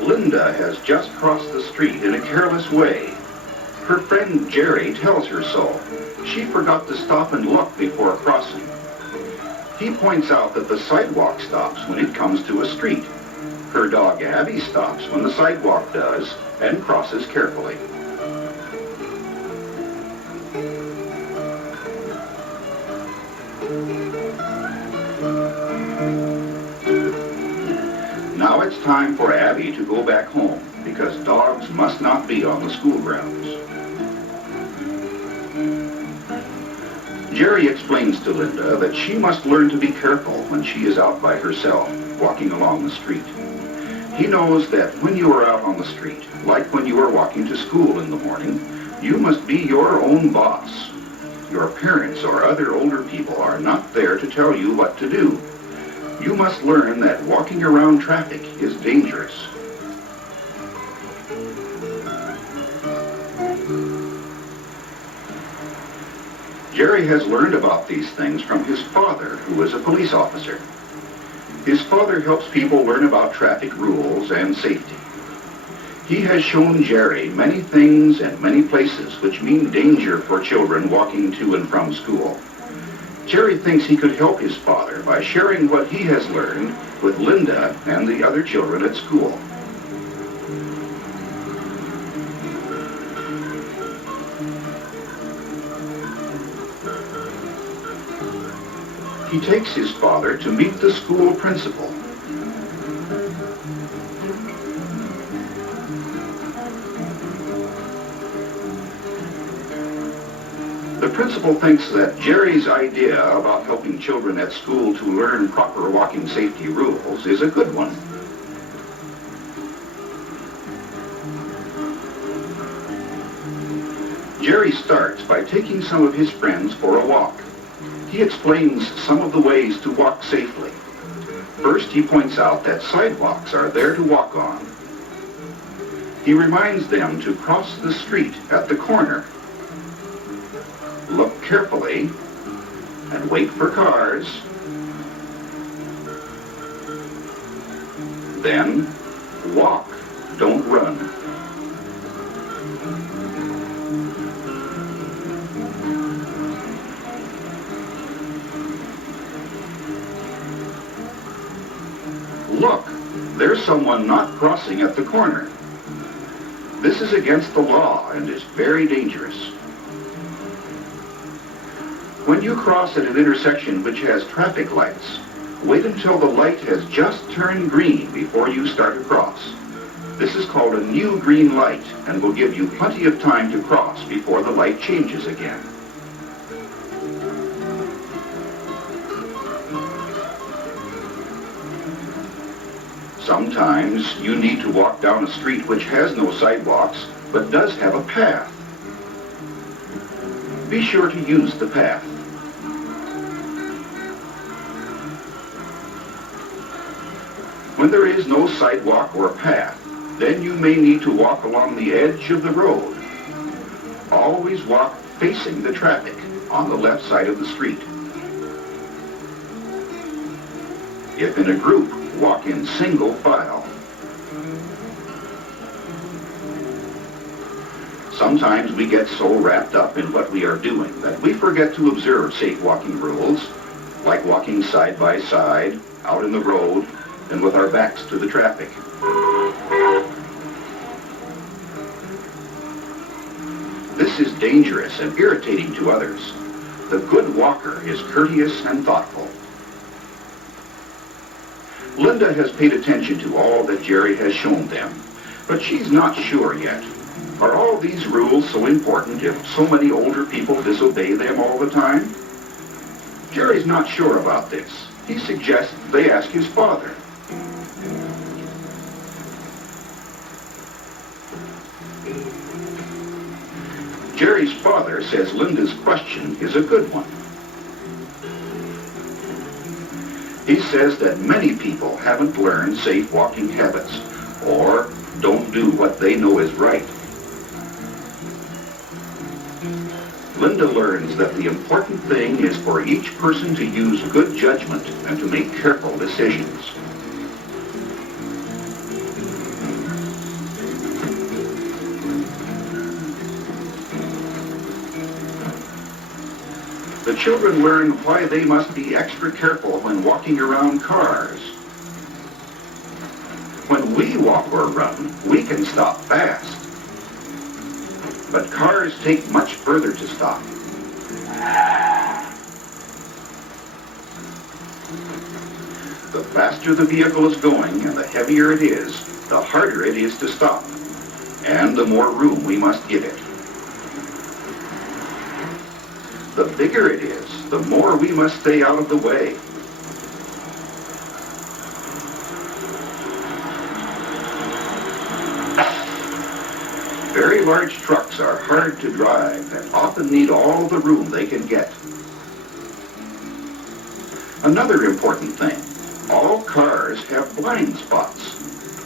Linda has just crossed the street in a careless way. Her friend Jerry tells her so. She forgot to stop and look before crossing. He points out that the sidewalk stops when it comes to a street. Her dog Abby stops when the sidewalk does and crosses carefully. Now it's time for Abby to go back home because dogs must not be on the school grounds. Jerry explains to Linda that she must learn to be careful when she is out by herself, walking along the street. He knows that when you are out on the street, like when you are walking to school in the morning, you must be your own boss. Your parents or other older people are not there to tell you what to do. You must learn that walking around traffic is dangerous. Jerry has learned about these things from his father, who is a police officer. His father helps people learn about traffic rules and safety. He has shown Jerry many things and many places which mean danger for children walking to and from school. Jerry thinks he could help his father by sharing what he has learned with Linda and the other children at school. He takes his father to meet the school principal. The principal thinks that Jerry's idea about helping children at school to learn proper walking safety rules is a good one. Jerry starts by taking some of his friends for a walk. He explains some of the ways to walk safely. First, he points out that sidewalks are there to walk on. He reminds them to cross the street at the corner. Look carefully and wait for cars. Then walk, don't run. Look, there's someone not crossing at the corner. This is against the law and is very dangerous. When you cross at an intersection which has traffic lights, wait until the light has just turned green before you start across. This is called a new green light and will give you plenty of time to cross before the light changes again. Sometimes you need to walk down a street which has no sidewalks but does have a path. Be sure to use the path. When there is no sidewalk or path, then you may need to walk along the edge of the road. Always walk facing the traffic on the left side of the street. If in a group, walk in single file. Sometimes we get so wrapped up in what we are doing that we forget to observe safe walking rules, like walking side by side, out in the road, and with our backs to the traffic. This is dangerous and irritating to others. The good walker is courteous and thoughtful. Linda has paid attention to all that Jerry has shown them, but she's not sure yet. Are all these rules so important if so many older people disobey them all the time? Jerry's not sure about this. He suggests they ask his father. Jerry's father says Linda's question is a good one. He says that many people haven't learned safe walking habits or don't do what they know is right. Linda learns that the important thing is for each person to use good judgment and to make careful decisions. The children learn why they must be extra careful when walking around cars. When we walk or run, we can stop fast. But cars take much further to stop. The faster the vehicle is going and the heavier it is, the harder it is to stop, and the more room we must give it. The bigger it is, the more we must stay out of the way. Very large trucks are hard to drive and often need all the room they can get. Another important thing, all cars have blind spots,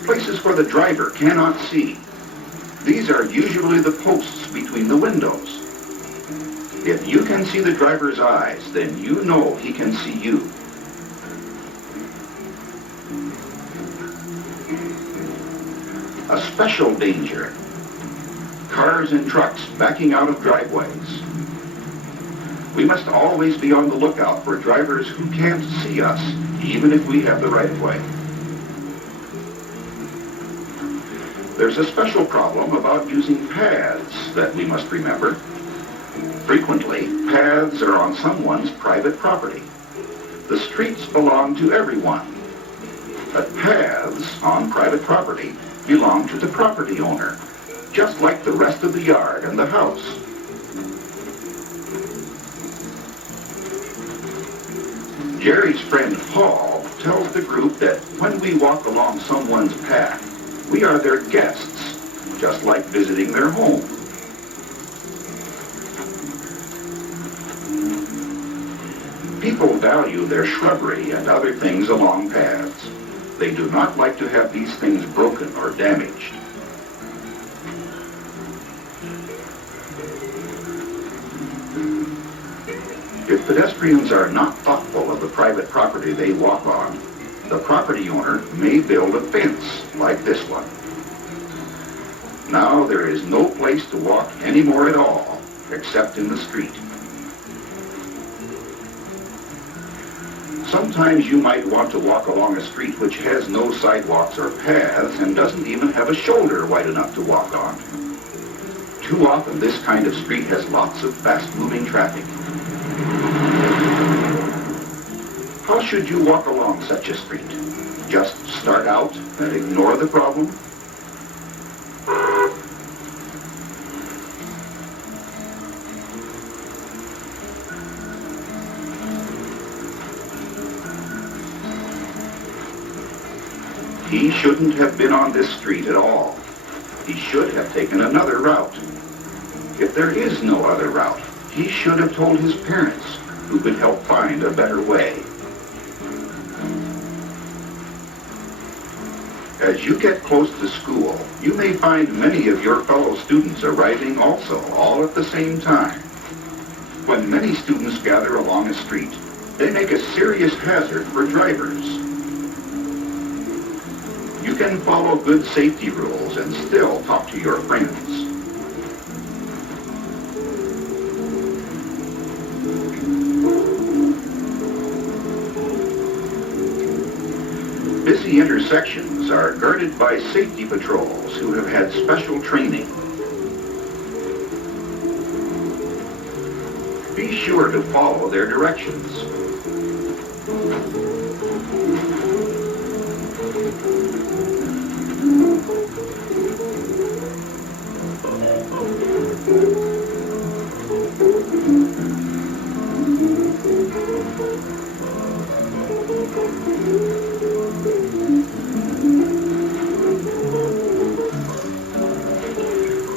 places where the driver cannot see. These are usually the posts between the windows. If you can see the driver's eyes, then you know he can see you. A special danger. Cars and trucks backing out of driveways. We must always be on the lookout for drivers who can't see us, even if we have the right of way. There's a special problem about using paths that we must remember. Frequently, paths are on someone's private property. The streets belong to everyone, but paths on private property belong to the property owner, just like the rest of the yard and the house. Jerry's friend Paul tells the group that when we walk along someone's path, we are their guests, just like visiting their home. People value their shrubbery and other things along paths. They do not like to have these things broken or damaged. If pedestrians are not thoughtful of the private property they walk on, the property owner may build a fence like this one. Now there is no place to walk anymore at all, except in the street. Sometimes you might want to walk along a street which has no sidewalks or paths and doesn't even have a shoulder wide enough to walk on. Too often this kind of street has lots of fast-moving traffic. How should you walk along such a street? Just start out and ignore the problem? He shouldn't have been on this street at all. He should have taken another route. If there is no other route, he should have told his parents, who could help find a better way. As you get close to school, you may find many of your fellow students arriving also, all at the same time. When many students gather along a street, they make a serious hazard for drivers. You can follow good safety rules and still talk to your friends. Busy intersections are guarded by safety patrols who have had special training. Be sure to follow their directions.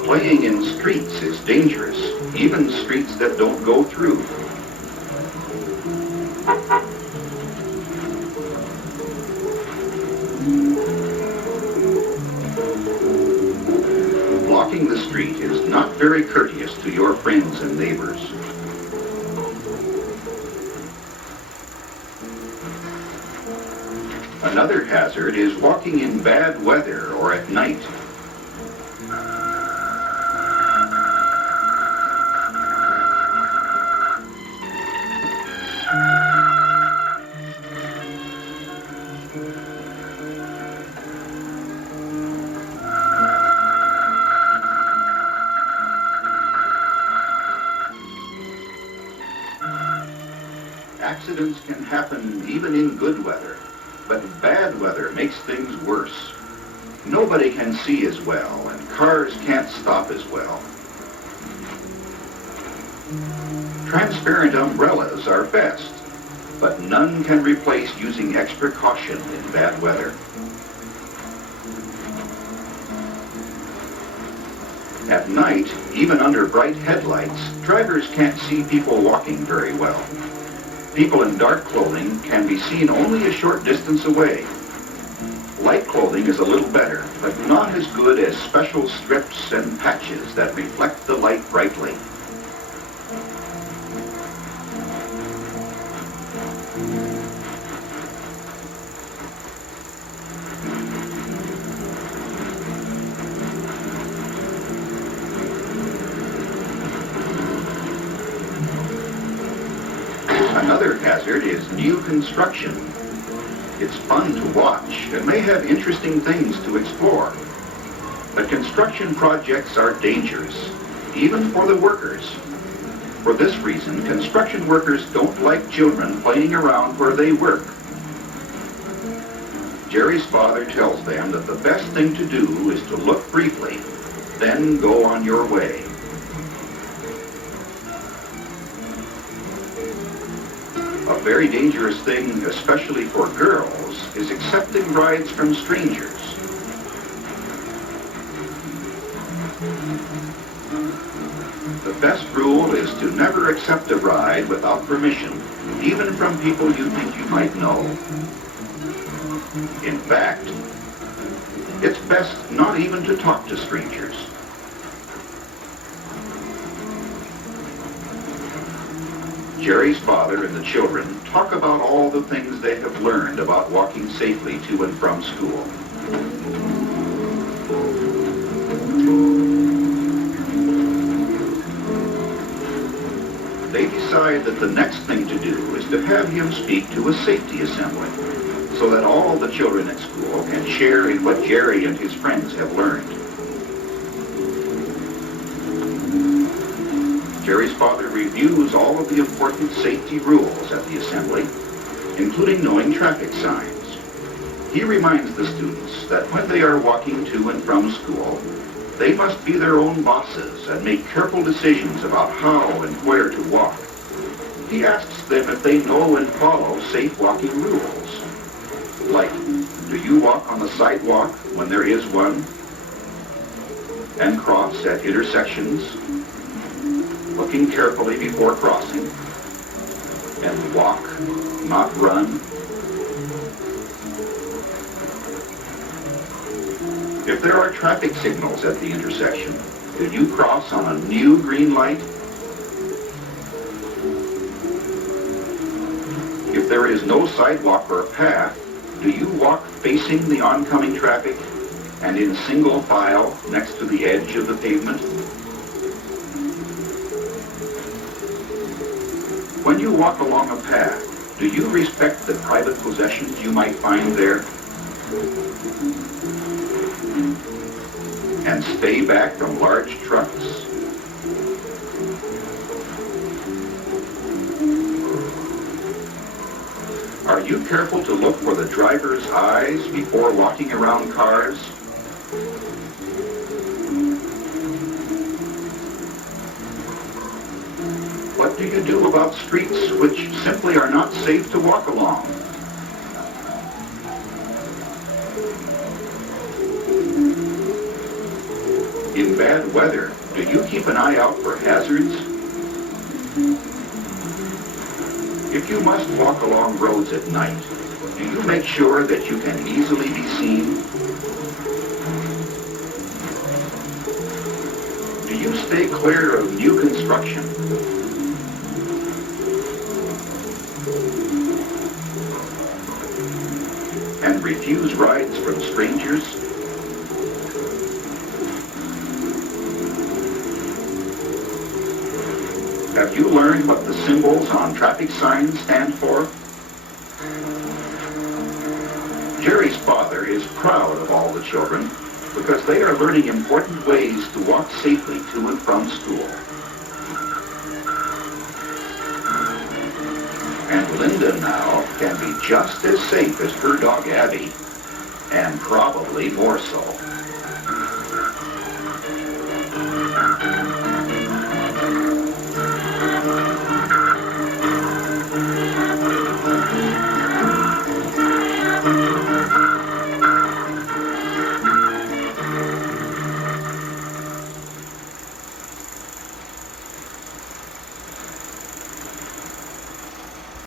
Playing in streets is dangerous, even streets that don't go through. Blocking the street is not very courteous to your friends and neighbors. Another hazard is walking in bad weather or at night. Accidents can happen even in good weather, but bad weather makes things worse. Nobody can see as well, and cars can't stop as well. Transparent umbrellas are best, but none can replace using extra caution in bad weather. At night, even under bright headlights, drivers can't see people walking very well. People in dark clothing can be seen only a short distance away. Light clothing is a little better, but not as good as special strips and patches that reflect the light brightly. Another hazard is new construction. It's fun to watch and may have interesting things to explore. But construction projects are dangerous, even for the workers. For this reason, construction workers don't like children playing around where they work. Jerry's father tells them that the best thing to do is to look briefly, then go on your way. A very dangerous thing, especially for girls, is accepting rides from strangers. The best rule is to never accept a ride without permission, even from people you think you might know. In fact, it's best not even to talk to strangers. Jerry's father and the children talk about all the things they have learned about walking safely to and from school. They decide that the next thing to do is to have him speak to a safety assembly, so that all the children at school can share in what Jerry and his friends have learned. Jerry's father reviews all of the important safety rules at the assembly, including knowing traffic signs. He reminds the students that when they are walking to and from school, they must be their own bosses and make careful decisions about how and where to walk. He asks them if they know and follow safe walking rules. Like, do you walk on the sidewalk when there is one? And cross at intersections, looking carefully before crossing, and walk, not run. If there are traffic signals at the intersection, do you cross on a new green light? If there is no sidewalk or path, do you walk facing the oncoming traffic and in single file next to the edge of the pavement? When you walk along a path, do you respect the private possessions you might find there? And stay back from large trucks? Are you careful to look for the driver's eyes before walking around cars? What do you do about streets which simply are not safe to walk along? In bad weather, do you keep an eye out for hazards? If you must walk along roads at night, do you make sure that you can easily be seen? Do you stay clear of new construction? And refuse rides from strangers? Have you learned what the symbols on traffic signs stand for? Jerry's father is proud of all the children because they are learning important ways to walk safely to and from school. And Linda now can be just as safe as her dog Abby, and probably more so.